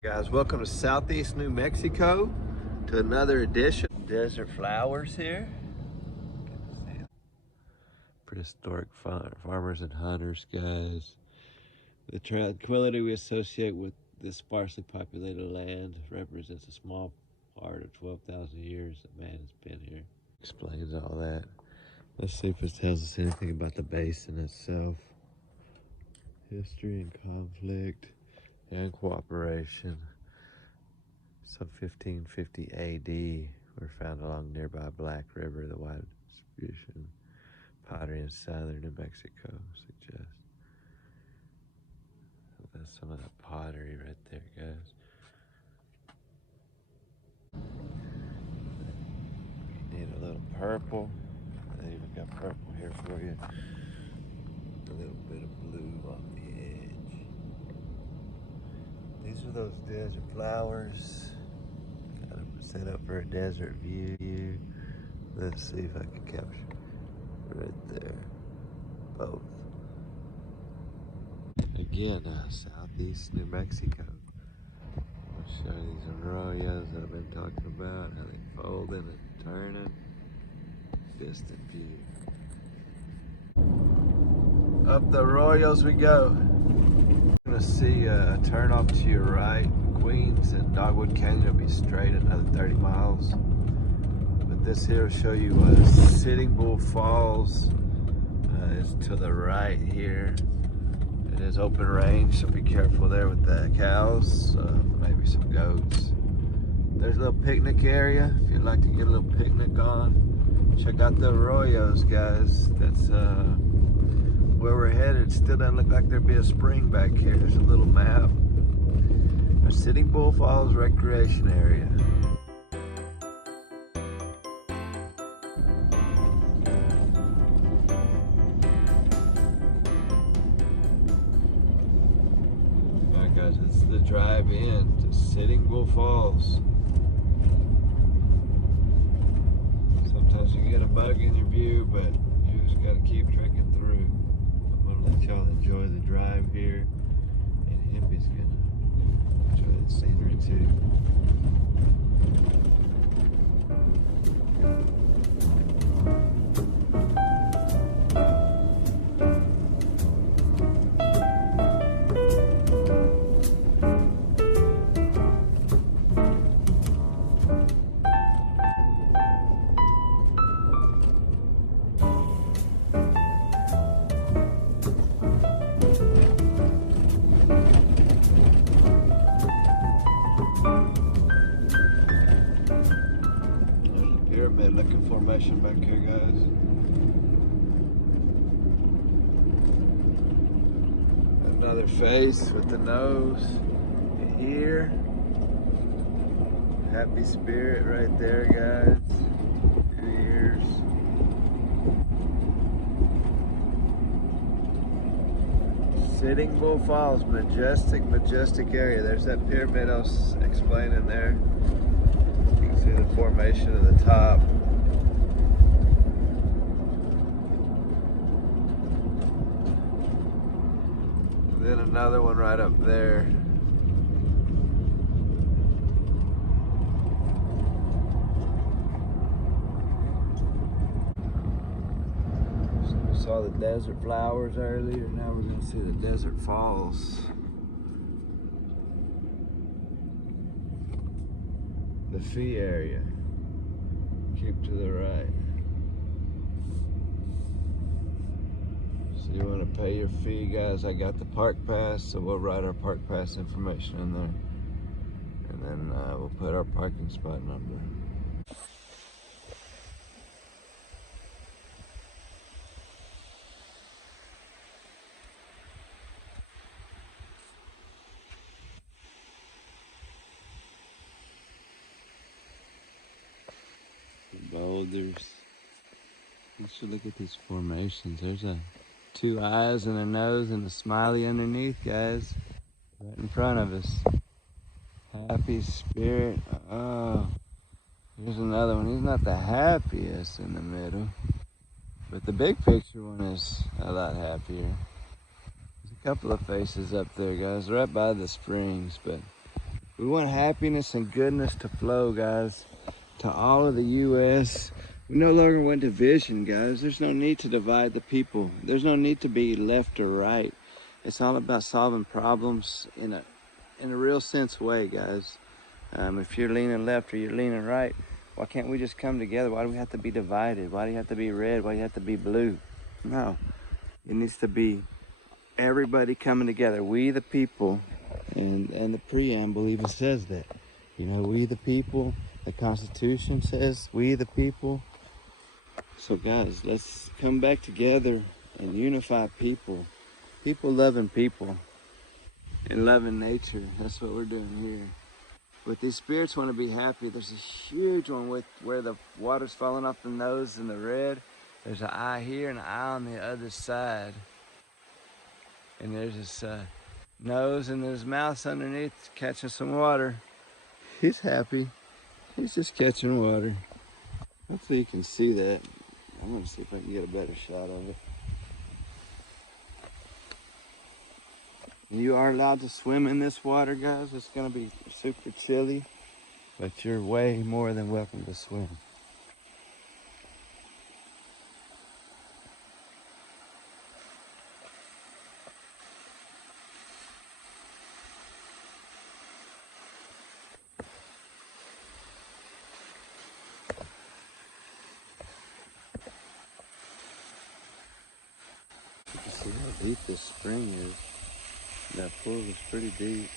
Guys, welcome to Southeast New Mexico to another edition of Desert Flowers here. Prehistoric farmers and hunters, guys. The tranquility we associate with this sparsely populated land represents a small part of 12,000 years that man has been here. Explains all that. Let's see if it tells us anything about the basin itself. History and conflict and cooperation. Some 1550 AD were found along nearby Black River, the wide distribution pottery in southern New Mexico suggests. That's some of the pottery right there, guys. You need a little purple. I even got purple here for you. A little bit of blue on the edge. These are those desert flowers. Got them set up for a desert view. Let's see if I can capture right there. Both. Again, Southeast New Mexico. I'll show you these arroyos that I've been talking about, how they folding and turning. Distant view. Up the arroyos we go. You're gonna see a turn off to your right. Queens and Dogwood Canyon will be straight another 30 miles. But this here will show you Sitting Bull Falls is to the right here. It is open range, so be careful there with the cows, maybe some goats. There's a little picnic area if you'd like to get a little picnic on. Check out the arroyos, guys. That's where we're headed. Still doesn't look like there'd be a spring back here. There's a little map. Our Sitting Bull Falls Recreation Area. Alright guys, it's the drive in to Sitting Bull Falls. Sometimes you get a bug in your view, but you just gotta keep trekking through. I'm gonna let y'all enjoy the drive here, and Hemppie's gonna enjoy the scenery too. Looking formation back here, guys. Another face with the nose, the ear, happy spirit right there, guys. Two ears. Sitting Bull Falls, majestic area. There's that pyramid I was explaining there. You can see the formation of the top. Then another one right up there. So we saw the desert flowers earlier. Now we're going to see the desert falls. The fee area. Keep to the right. So you want to pay your fee, guys. I got the park pass, so we'll write our park pass information in there. And then we'll put our parking spot number. Boulders. You should look at these formations. There's two eyes and a nose and a smiley underneath, guys. Right in front of us. Happy spirit. Oh, here's another one. He's not the happiest in the middle, but the big picture one is a lot happier. There's a couple of faces up there, guys. Right by the springs, but We want happiness and goodness to flow, guys, to all of the U.S. We no longer want division, guys. There's no need to divide the people. There's no need to be left or right. It's all about solving problems in a real sense way, guys. If you're leaning left or you're leaning right, why can't we just come together? Why do we have to be divided? Why do you have to be red? Why do you have to be blue? No, it needs to be everybody coming together. We the people, and the preamble even says that. You know, we the people. The Constitution says we the people. So guys, let's come back together and unify people. People loving people and loving nature. That's what we're doing here. But these spirits want to be happy. There's a huge one with where the water's falling off the nose in the red. There's an eye here and an eye on the other side. And there's this nose and his mouth underneath catching some water. He's happy. He's just catching water. Hopefully you can see that. I'm gonna see if I can get a better shot of it. You are allowed to swim in this water, guys. It's gonna be super chilly, but you're way more than welcome to swim. You can see how deep this spring is. That pool is pretty deep.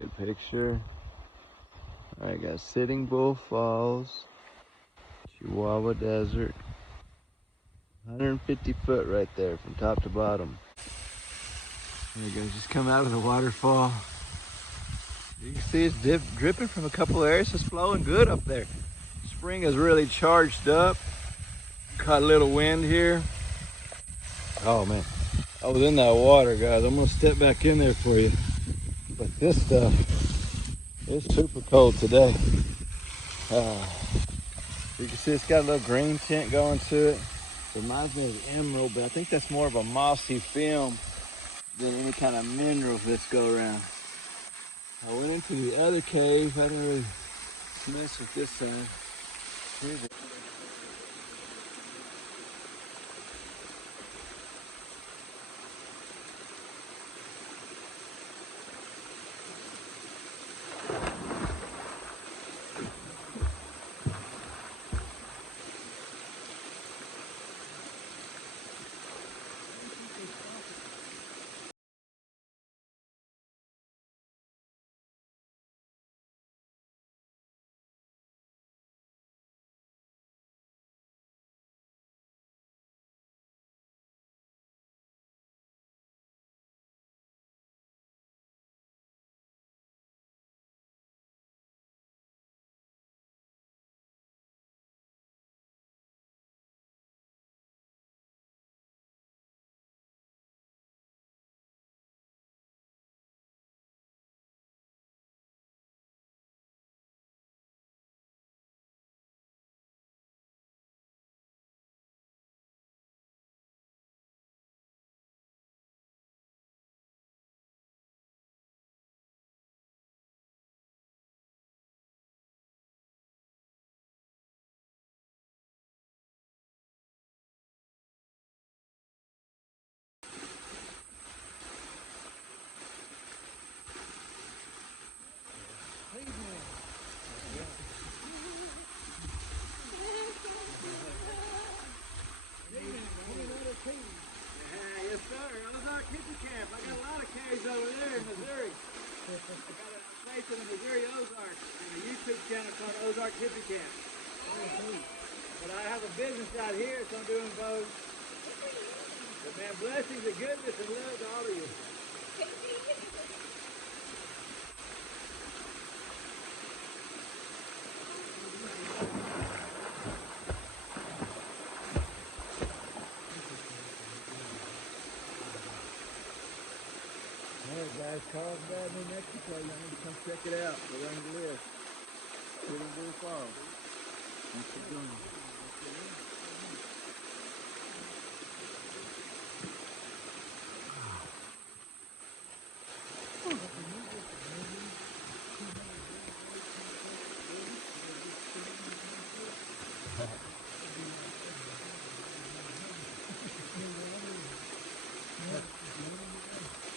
Good picture. All right, guys. Sitting Bull Falls, Chihuahua Desert. 150 foot right there from top to bottom. There you go. Just come out of the waterfall. You can see it's dripping from a couple areas. It's flowing good up there. Spring is really charged up. Caught a little wind here. Oh man, I was in that water, guys. I'm gonna step back in there for you. But this stuff is super cold today. You can see it's got a little green tint going to it. Reminds me of emerald, but I think that's more of a mossy film than any kind of mineral this go around. I went into the other cave. I didn't really mess with this side. Here's it. I got a place in the Missouri Ozark and a YouTube channel called Ozark Hippie Camp. But I have a business out here, so I'm doing both. But man, blessings and goodness and love to all of you. Alright guys, Carlsbad, New Mexico. Y'all need to come check it out. We're going to live. Waterfalls. Thanks for joining.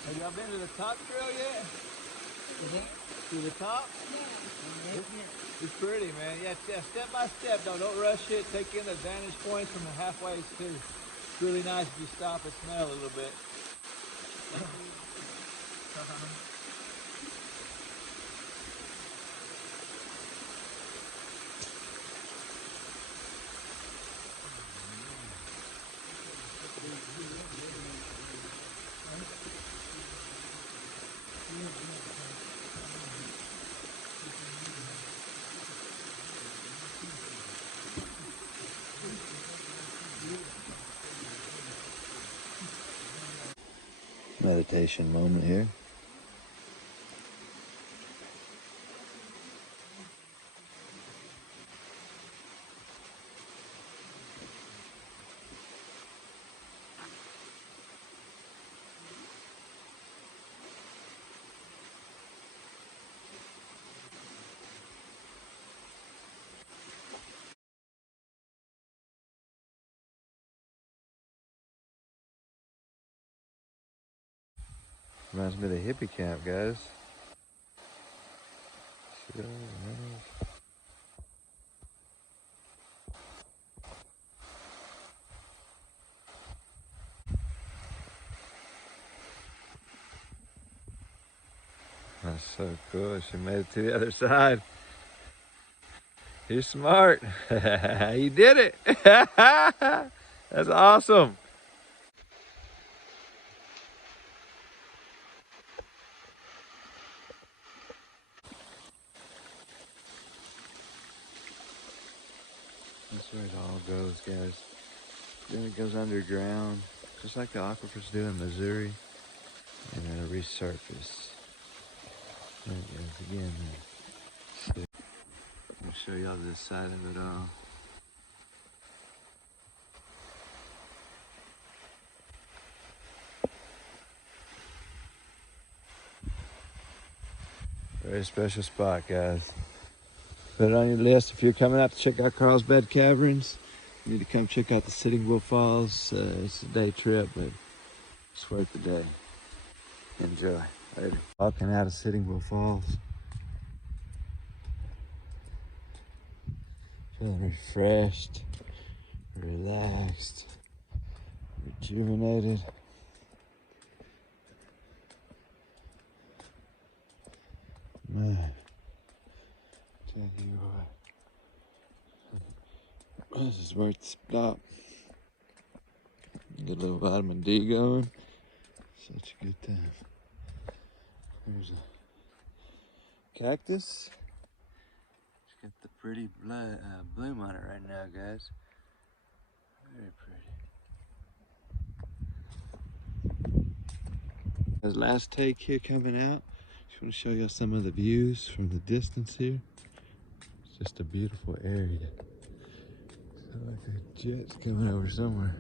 Have y'all been to the top trail yet? To the top? It's pretty, man. Yeah, step by step, though. Don't rush it. Take in the vantage points from the halfways, too. It's really nice if you stop and smell a little bit. Meditation moment here. Reminds me of the hippie camp, guys. That's so cool. She made it to the other side. You're smart. You did it. That's awesome. That's where it all goes, guys. Then it goes underground, just like the aquifers do in Missouri, and then it'll resurface. There it goes again. I'll show y'all this side of it all. Very special spot, guys. Put it on your list if you're coming out to check out Carlsbad Caverns. You need to come check out the Sitting Bull Falls. It's a day trip, but it's worth the day. Enjoy. Later. Walking out of Sitting Bull Falls. Feeling refreshed, relaxed, rejuvenated. Man, tell you what, this is worth the stop. Get a little vitamin D going. Such a good time. There's a cactus. It's got the pretty bloom on it right now, guys. Very pretty. This last take here coming out. Just want to show you some of the views from the distance here. It's just a beautiful area. It's like a jet's coming over somewhere.